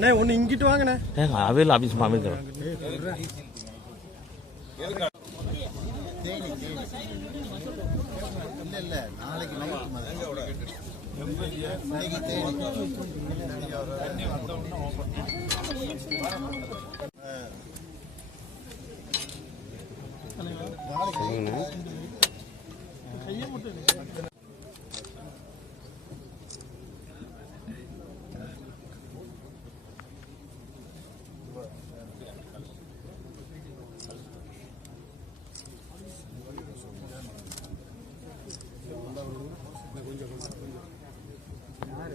அண்ணே ஒன்று இங்கிட்டு வாங்கண்ணே. அவையில் ஆஃபீஸ் இல்ல நாளைக்கு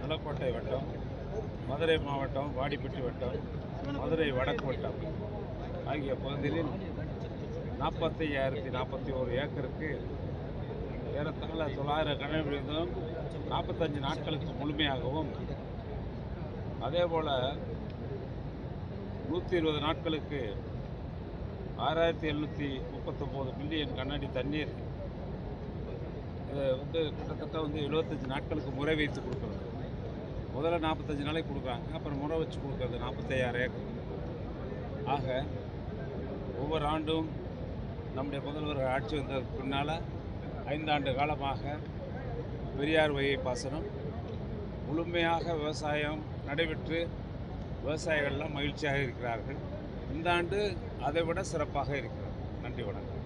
நிலக்கோட்டை வட்டம் மதுரை மாவட்டம் வாடிப்பட்டி வட்டம் மதுரை வடக்கு வட்டம் ஆகிய பகுதிகளில் நாற்பத்தி ஐயாயிரத்தி நாற்பத்தி ஒரு ஏக்கருக்கு ஏறத்தாழ தொள்ளாயிரம் கனவிலிருந்தும் நாற்பத்தஞ்சு நாட்களுக்கு முழுமையாகவும். அதேபோல் நூற்றி இருபது நாட்களுக்கு ஆறாயிரத்தி எழுநூற்றி முப்பத்தொம்போது மில்லியன் கண்ணாடி தண்ணீர் இதை வந்து கிட்டத்தட்ட வந்து எழுபத்தஞ்சு நாட்களுக்கு முறை வைத்து கொடுக்குறது. முதல்ல நாற்பத்தஞ்சு நாளைக்கு கொடுக்குறாங்க அப்புறம் முறை வச்சு கொடுக்குறது நாற்பத்தையாயிரம் ஏக்கர். ஆக ஒவ்வொரு ஆண்டும் நம்முடைய முதல்வர் ஆட்சி வந்ததுக்கு பின்னால் ஐந்தாண்டு காலமாக பெரியார் வகை பாசனம் முழுமையாக விவசாயம் நடைபெற்று விவசாயிகள்லாம் மகிழ்ச்சியாக இருக்கிறார்கள். இந்த ஆண்டு அதை விட சிறப்பாக இருக்கிறது. நன்றி வணக்கம்.